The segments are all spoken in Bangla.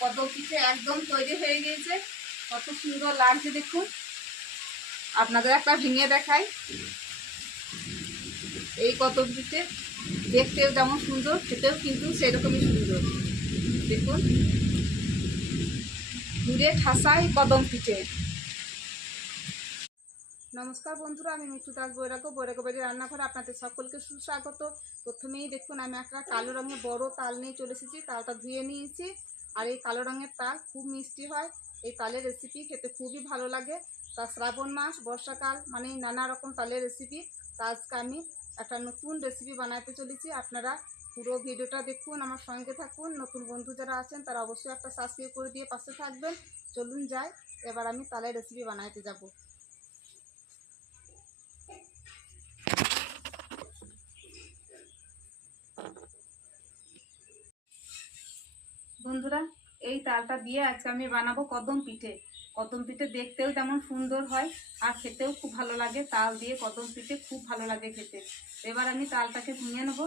কদম একদম তৈরি হয়ে গিয়েছে। কত সুন্দর লাগছে দেখুন। আপনাদের একটা ভেঙে দেখাই। এই কদম দেখতেও যেমন সুন্দর, খেতেও কিন্তু সেরকমই সুন্দর। দেখুন। দূরে ঠাসাই কদম পিঠে নমস্কার বন্ধুরা, আমি মিঠু দাস বৈরাগ্য বৈরাগ্য বাড়ির রান্নাঘরে আপনাদের সকলকে সুস্বাগত। প্রথমেই দেখুন, আমি একটা কালো রঙের বড় তাল নিয়ে চলে এসেছি। তালটা ধুয়ে নিয়েছি। আর এই কালো রঙের তাল খুব মিষ্টি হয়। এই তালের রেসিপি খেতে খুবই ভালো লাগে। তা শ্রাবণ মাস, বর্ষাকাল মানে নানা রকম তালের রেসিপি তা আজকে আমি একটা নতুন রেসিপি বানাতে চলেছি। আপনারা পুরো ভিডিওটা দেখুন, আমার সঙ্গে থাকুন। নতুন বন্ধু যারা আছেন, তারা অবশ্যই একটা সাবস্ক্রাইব করে দিয়ে পাশে থাকবেন। চলুন যাই, এবার আমি তালের রেসিপি বানাইতে যাব। বন্ধুরা, এই তালটা দিয়ে আজকে আমি বানাবো কদম পিঠে। কদম পিঠে দেখতেও তেমন সুন্দর হয় আর খেতেও খুব ভালো লাগে। তাল দিয়ে কদম পিঠে খুব ভালো লাগে খেতে। এবার আমি তালটাকে ভেঙে নেব।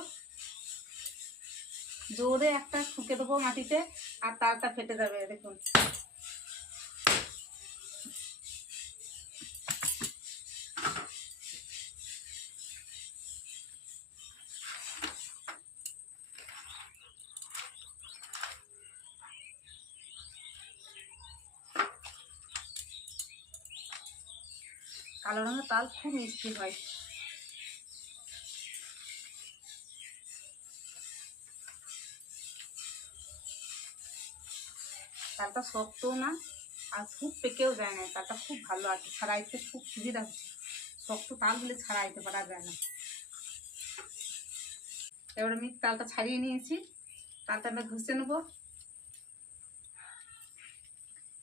জোরে একটা ঠুকে দেবো মাটিতে আর তালটা ফেটে যাবে, দেখুন। কালো রঙের তাল খুব মিষ্টি হয়। তালটা শক্তও না আর খুব পেকেও যায় না, তালটা খুব ভালো আছে ছাড়াইতে খুব সুবিধা হচ্ছে। শক্ত তাল হলে ছাড়াইতে পারা যায় না। এবার আমি তালটা ছাড়িয়ে নিয়েছি, তালটা আমরা ঘষে নেব।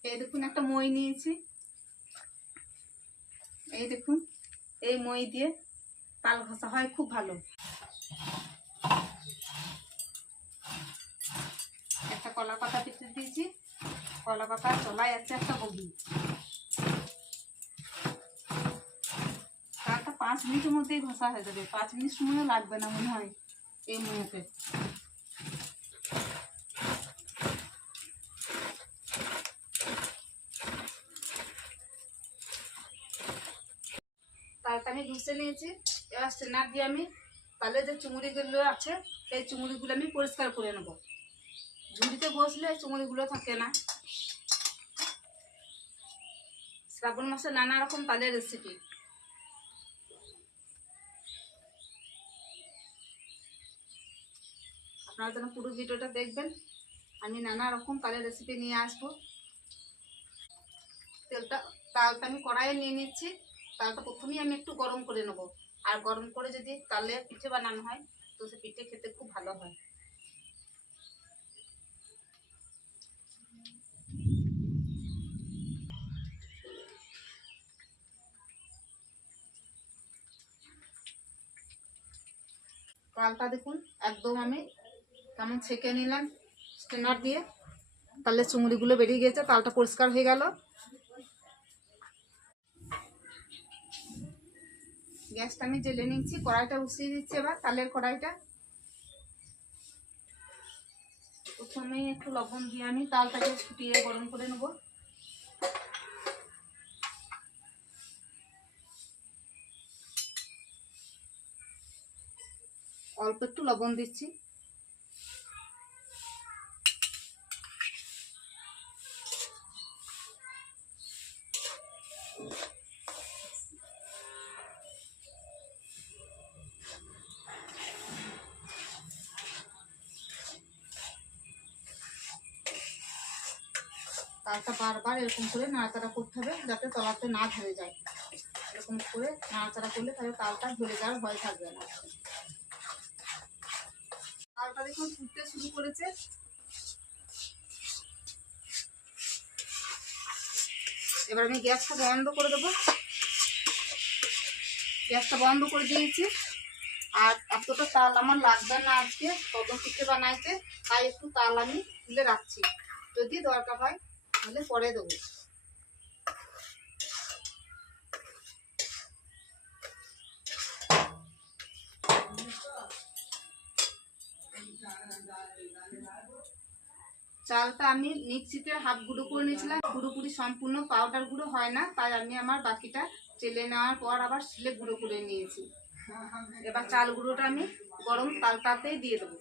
এই দেখুন, একটা মই নিয়েছি। এই দেখুন, এই মই দিয়ে তাল ঘষা হয়, খুব ভালো। একটা কলা পাতা পিঠে দিয়েছি। কলা পাতা চলাই আছে একটা বগি। তারটা পাঁচ মিনিটের মধ্যেই ঘষা হয়ে যাবে। পাঁচ মিনিট সময়ও লাগবে না মনে হয় এই মুখে তালটা আমি ঘষে নিয়েছি। এবার স্টেনার দিয়ে আমি তালে যে চুমুড়িগুলো আছে, সেই চুমুড়িগুলো আমি পরিষ্কার করে নেব। ঝুড়িতে বসলে চুমুড়িগুলো থাকে না। শ্রাবণ মাসে নানা রকম তালের রেসিপি আপনারা যেন পুরো ভিডিওটা দেখবেন। আমি নানা রকম তালের রেসিপি নিয়ে আসব। তেলটা, তালটা আমি কড়াইয়ে নিয়ে নিচ্ছি। তালটা প্রথমেই আমি একটু গরম করে নেব। আর গরম করে যদি তালে পিঠে বানানো হয়, তো সে পিঠে খেতে খুব ভালো হয়। তালটা দেখুন, একদম আমি কেমন ছেঁকে নিলাম। স্টেনার দিয়ে তাহলে চুংড়িগুলো বেরিয়ে গেছে তালটা পরিষ্কার হয়ে গেল। গ্যাসটা আমি জেলে নিচ্ছি কড়াইটা উসিয়ে দিচ্ছি এবার, তালের কড়াইটা। প্রথমে একটু লবণ দিয়ে আমি তালটাকে ফুটিয়ে গরম করে নেব। অল্প একটু লবণ দিচ্ছি। তালটা বারবার এরকম করে নাড়াচাড়া করতে হবে যাতে তলাতে না ধরে যায়। এরকম করে নাড়াচাড়া করলে তাহলে তালটা ধরে যাওয়ার ভয় থাকবে না। তালটা দেখুন ফুটতে শুরু করেছে। এবার আমি গ্যাসটা বন্ধ করে দেবো। গ্যাসটা বন্ধ করে দিয়েছি। আর এতটা তাল আমার লাগবে না আজকে কদম বানাইতে, তাই একটু তাল আমি তুলে রাখছি। যদি দরকার হয় তাহলে পরে দেবো। চালটা আমি মিক্সিতে হাফ গুঁড়ো করে নিয়েছিলাম। পুরোপুরি সম্পূর্ণ পাউডার গুঁড়ো হয় না, তাই আমি আমার বাকিটা চেলে নেওয়ার পর আবার শিলে গুঁড়ো করে নিয়েছি। এবার চাল গুঁড়োটা আমি গরম তালটাতেই দিয়ে দেবো।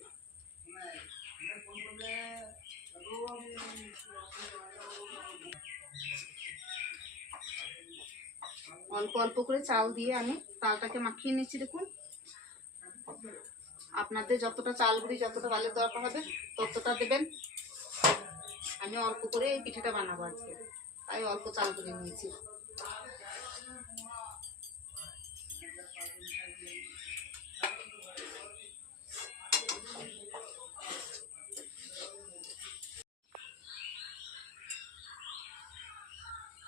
অল্প অল্প করে চাল দিয়ে আমি চালটাকে মাখিয়ে নিচ্ছি, দেখুন। আপনাদের যতটা চাল গুঁড়ি, যতটা চালের দরকার হবে, ততটা দেবেন। আমি অল্প করে এই পিঠাটা বানাবো আজকে। তাই অল্প চাল গুঁড়ি নিয়েছি।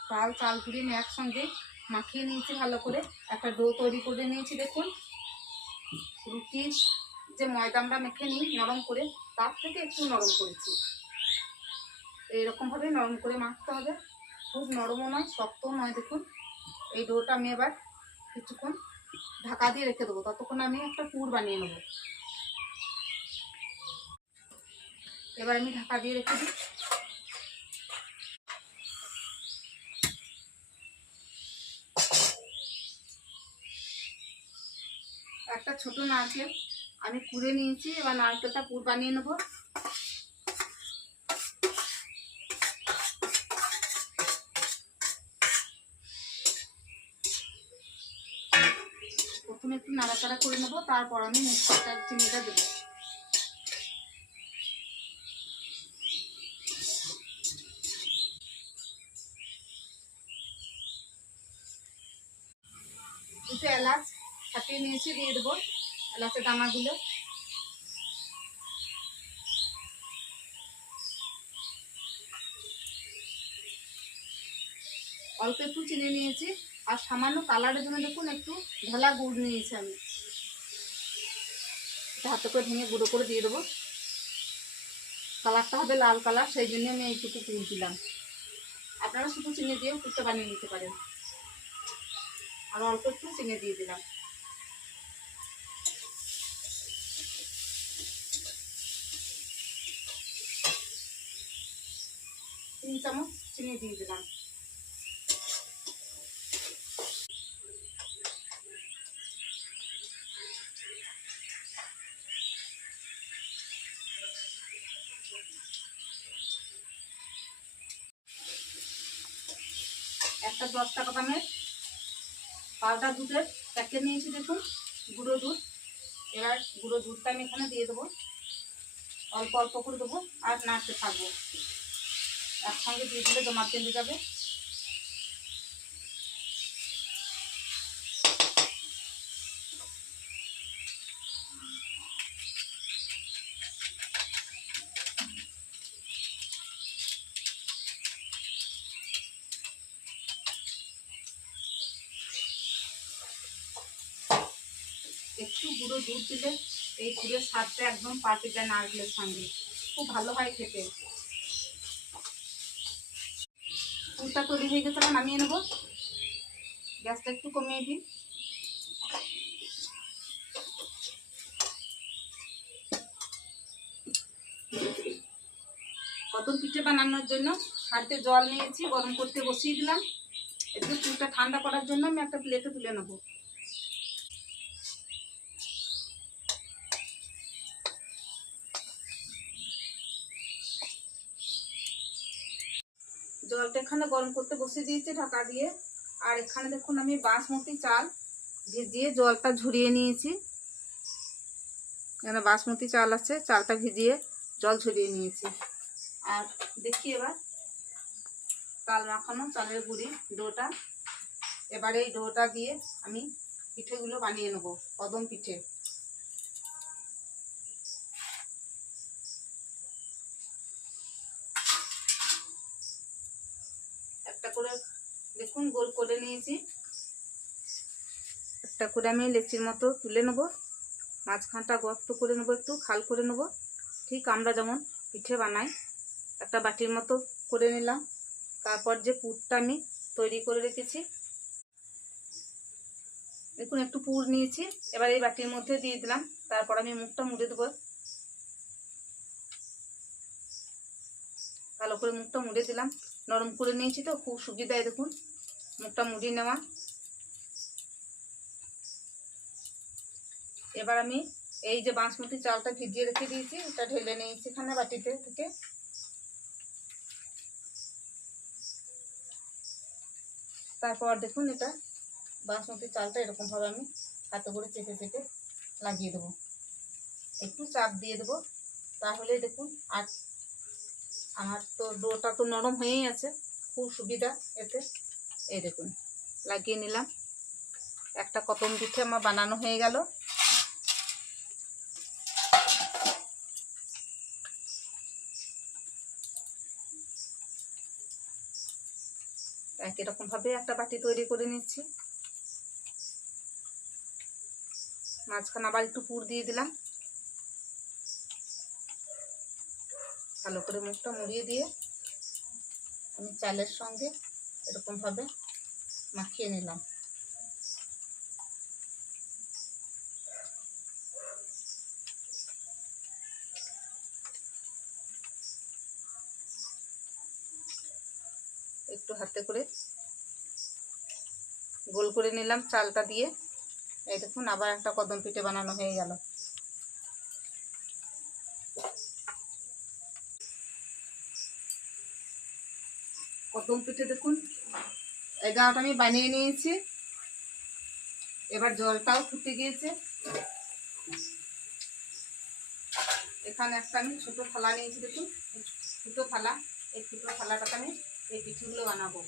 চাল চাল গুঁড়ি আমি একসঙ্গে মাখিয়ে নিয়েছি ভালো করে। একটা ডো তৈরি করে নিয়েছি, দেখুন। রুটির যে ময়দা আমরা মেখে নিই নরম করে, তার থেকে একটু নরম করেছি। এইরকমভাবে নরম করে মাখতে হবে। খুব নরমও নয়, শক্তও নয়, দেখুন। এই ডোটা আমি এবার কিছুক্ষণ ঢাকা দিয়ে রেখে দেবো। ততক্ষণ আমি একটা পুর বানিয়ে নেব। এবার আমি ঢাকা দিয়ে রেখে দিই একটা ছোট নারকেল আমি কুড়ে নিয়েছি, এবার নারকেলটা পুর বানিয়ে নেব। প্রথমে একটু নাড়াচাড়া করে নেব, তারপর আমি মিক্সিটা চিনিটা দেবো। এলাচ ফাটিয়ে নিয়েছি, দিয়ে দেবো এলাচের দানাগুলো। অল্প একটু চিনি নিয়েছি, আর সামান্য কালারের জন্য দেখুন, একটু ঢালা গুড় নিয়েছি আমি। হাতে করে ভেঙে গুঁড়ো করে দিয়ে দেবো। কালারটা হবে লাল কালার সেই জন্য আমি এইটুকু গুড় দিলাম। আপনারা শুধু চিনি দিয়েও কুচটা বানিয়ে নিতে পারেন। আর অল্প একটু চিনি দিয়ে দিলাম। তিন চামচ, চিনি দিয়ে দিলাম। একটা দশ টাকা দামের পাউডার দুধের প্যাকেট নিয়েছি দেখুন, গুঁড়ো দুধ। এবার গুঁড়ো দুধটা আমি এখানে দিয়ে দেবো। অল্প অল্প করে দেবো আর নাড়তে থাকব। একসঙ্গে দিয়ে দিলে জমা কেঁদে যাবে। একটু গুঁড়ো দুধ দিলে এই গুড়ের স্বাদটা একদম যায় নারকেলের সঙ্গে। খুব ভালো হয় খেতে। দুধটা তৈরি হয়ে গেছে নামিয়ে নেব। গ্যাসটা একটু কমিয়ে দিই। কদম পিঠে বানানোর জন্য হাতে জল নিয়েছি, গরম করতে বসিয়ে দিলাম। একটু চুলটা ঠান্ডা করার জন্য আমি একটা প্লেটে তুলে নেব। জলটা এখানে গরম করতে বসিয়ে দিয়েছি ঢাকা দিয়ে। আর এখানে দেখুন আমি বাসমতি চাল ভিজিয়ে জলটা ঝরিয়ে নিয়েছি। এখানে বাসমতি চাল আছে, চালটা ভিজিয়ে জল ঝরিয়ে নিয়েছি। আর দেখি এবার চাল মাখানো চালের গুঁড়ি ডোটা। এবার এই ডোটা দিয়ে আমি পিঠেগুলো বানিয়ে নেব, কদম পিঠে একটা করে দেখুন, গোল করে নিয়েছি। একটা করে আমি লেচির মতো তুলে নেব। মাঝখানটা গর্ত করে নেব একটু, খাল করে নেব। ঠিক আমরা যেমন পিঠে বানাই, একটা বাটির মতো করে নিলাম। তারপর যে পুরটা আমি তৈরি করে রেখেছি, দেখুন একটু পুর নিয়েছি। এবার এই বাটির মধ্যে দিয়ে দিলাম। তারপর আমি মুখটা মুড়ে দেবো। ভালো করে মুখটা মুড়ে দিলাম। নরম করে নিয়েছি তো, খুব সুবিধায় দেখুন। মুখটা মুড়ি নেওয়া। এবার আমি এই যে বাঁশমতি চালটা ভিজিয়ে রেখে দিয়েছি, এটা ঢেলে নিয়েছি এখানে বাটিতে থেকে। তারপর দেখুন এটা বাসমতি চালটা এরকম ভাবে আমি হাতে করে চেপে চেপে লাগিয়ে দেবো। একটু চাপ দিয়ে দেবো, তাহলে দেখুন আর আমার তো ডোটা তো নরম হয়েই আছে, খুব সুবিধা এতে। এই দেখুন, লাগিয়ে নিলাম। একটা কতম পিঠে আমার বানানো হয়ে গেল। একই রকম ভাবে একটা বাটি তৈরি করে নিচ্ছি। মাঝখানে আবার একটু পুর দিয়ে দিলাম। ভালো করে মুখটা মুড়িয়ে দিয়ে আমি চালের সঙ্গে এরকম ভাবে মাখিয়ে নিলাম। একটু হাতে করে গোল করে নিলাম চালটা দিয়ে। এই দেখুন, আবার একটা কদম পিঠে বানানো হয়ে গেল। কদম পিঠে দেখুন। এগারোটা আমি বানিয়ে নিয়েছি। এবার জলটাও ফুটে গিয়েছে। এখানে একটা আমি ছোট থালা নিয়েছি, দেখুন। ছোটো থালা। এই ছোটো থালাটাতে আমি এই পিঠেগুলো বানাবো।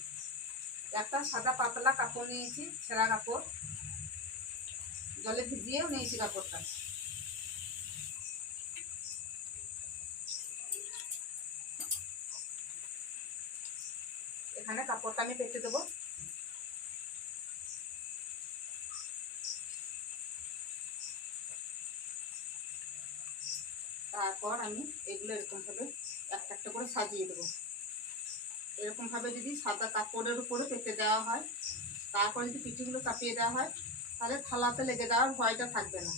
একটা সাদা পাতলা কাপড় নিয়েছি ছেঁড়া কাপড়। জলে ভিজিয়েও নিয়েছি কাপড়টা। এখানে কাপড়টা আমি পেতে দেবো। তারপর আমি এগুলো এরকমভাবে একটা একটা করে সাজিয়ে দেবো। এরকমভাবে যদি সাদা কাপড়ের উপরে পেতে দেওয়া হয়, তারপর যদি পিঠেগুলো চাপিয়ে দেওয়া হয়, তাহলে থালাতে লেগে যাওয়ার ভয়টা থাকবে না।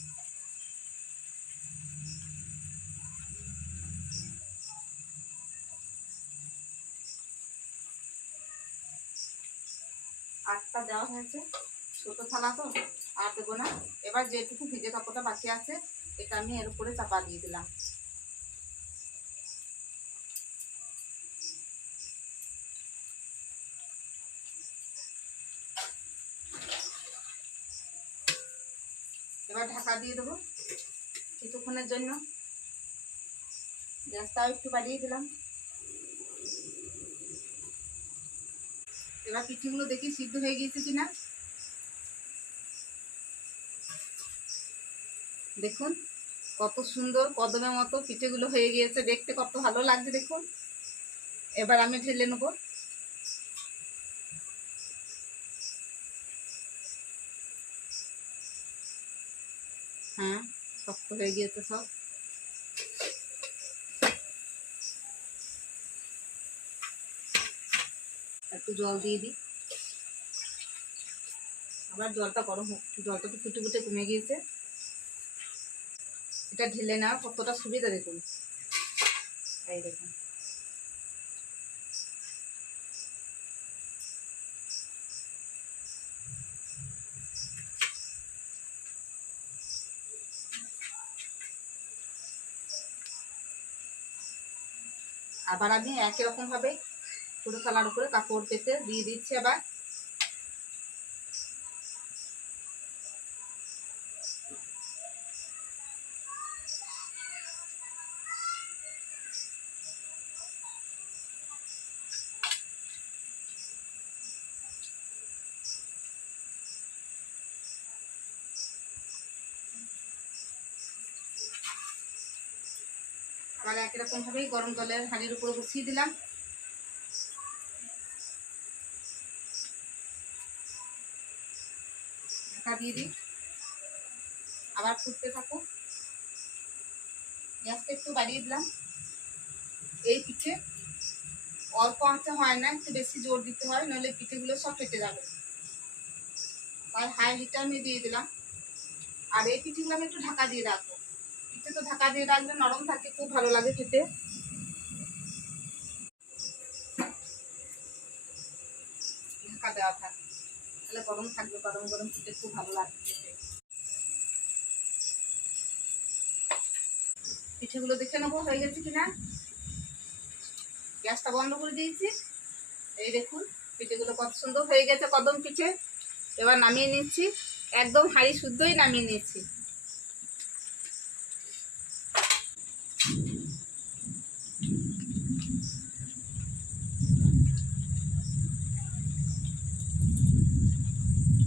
হয়েছে। ছোট থালা তো, আর দেবো না। এবার যেটুকু ভিজে কাপড়টা বাকি আছে, এটা আমি এর উপরে চাপা দিয়ে দিলাম। এবার ঢাকা দিয়ে দেবো কিছুক্ষণের জন্য। গ্যাসটাও একটু বাড়িয়ে দিলাম। এবার পিঠেগুলো দেখি সিদ্ধ হয়ে গিয়েছে কিনা? দেখুন, কত সুন্দর কদমের মতো পিঠেগুলো হয়ে গিয়েছে। দেখতে কত ভালো লাগছে, দেখুন। এবার আমি ঢেলে নেব। হ্যাঁ শক্ত হয়ে গিয়েছে সব। একটু জল দিয়ে দিই। আবার জলটা গরম জলটা তো ফুটে ফুটে কমে গিয়েছে। এটা ঢেলে নেওয়া কতটা সুবিধা দেখুন। এই দেখুন। আবার আমি একই রকম ভাবে ছোটো থালার উপরে কাপড় পেতে দিয়ে দিচ্ছি আবার। আবার একই রকম ভাবেই গরম জলের হাঁড়ির উপরে বসিয়ে দিলাম। ভাবিয়ে দিই। আবার ফুটতে থাকুক গ্যাসটা একটু বাড়িয়ে দিলাম। এই পিঠে অল্প আঁচে হয় না, একটু বেশি জোর দিতে হয়, নইলে পিঠেগুলো সব ফেটে যাবে। তাই হাই হিটে আমি দিয়ে দিলাম। আর এই পিঠেগুলো আমি একটু ঢাকা দিয়ে রাখব। পিঠে তো ঢাকা দিয়ে রাখলে নরম থাকে, খুব ভালো লাগে খেতে। ঢাকা দেওয়া থাকে। তাহলে গরম থাকবে, গরম গরম খেতে খুব ভালো লাগবে। পিঠেগুলো দেখে নেব, হয়ে গেছে কিনা? গ্যাসটা বন্ধ করে দিয়েছি। এই দেখুন, পিঠেগুলো কত সুন্দর হয়ে গেছে কদম পিঠে। এবার নামিয়ে নিচ্ছি। একদম হাড়ি শুদ্ধই নামিয়ে নিয়েছি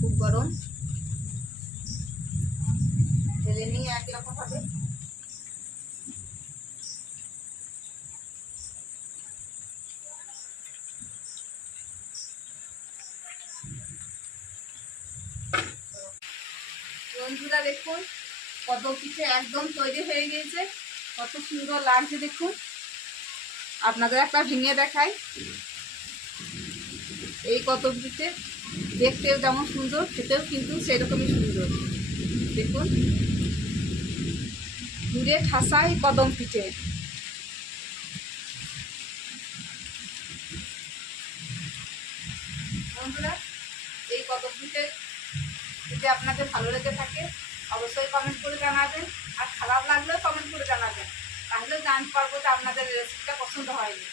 খুব গরম ঢেলে নিয়ে একই রকম হবে বন্ধুরা দেখুন কত পিঠে একদম তৈরি হয়ে গিয়েছে। কত সুন্দর লাগছে দেখুন। আপনাদের একটা ভেঙে দেখাই। এই কত পিঠে দেখতেও যেমন সুন্দর, খেতেও কিন্তু সেরকমই সুন্দর। দেখুন। দূরে ঠাসাই কদম পিঠে বন্ধুরা, এই কদম পিঠে যদি আপনাদের ভালো লেগে থাকে, অবশ্যই কমেন্ট করে জানাবেন। আর খারাপ লাগলেও কমেন্ট করে জানাবেন। তাহলে জানতে পারব যে আপনাদের রেসিপিটা পছন্দ হয়নি।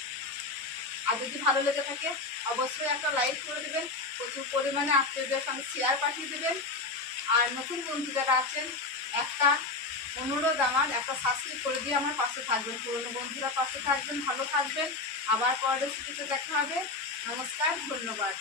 আর যদি ভালো লেগে থাকে, অবশ্যই একটা লাইক করে দেবেন। প্রচুর পরিমাণে আত্মীয়দের সঙ্গে শেয়ার পাঠিয়ে দেবেন। আর নতুন বন্ধু যারা আছেন, একটা অনুরোধ আমার, একটা সাবস্ক্রাইব করে দিয়ে আমার পাশে থাকবেন। পুরনো বন্ধুরা পাশে থাকবেন, ভালো থাকবেন। আবার পরের রেসিপিতে দেখা হবে। নমস্কার, ধন্যবাদ।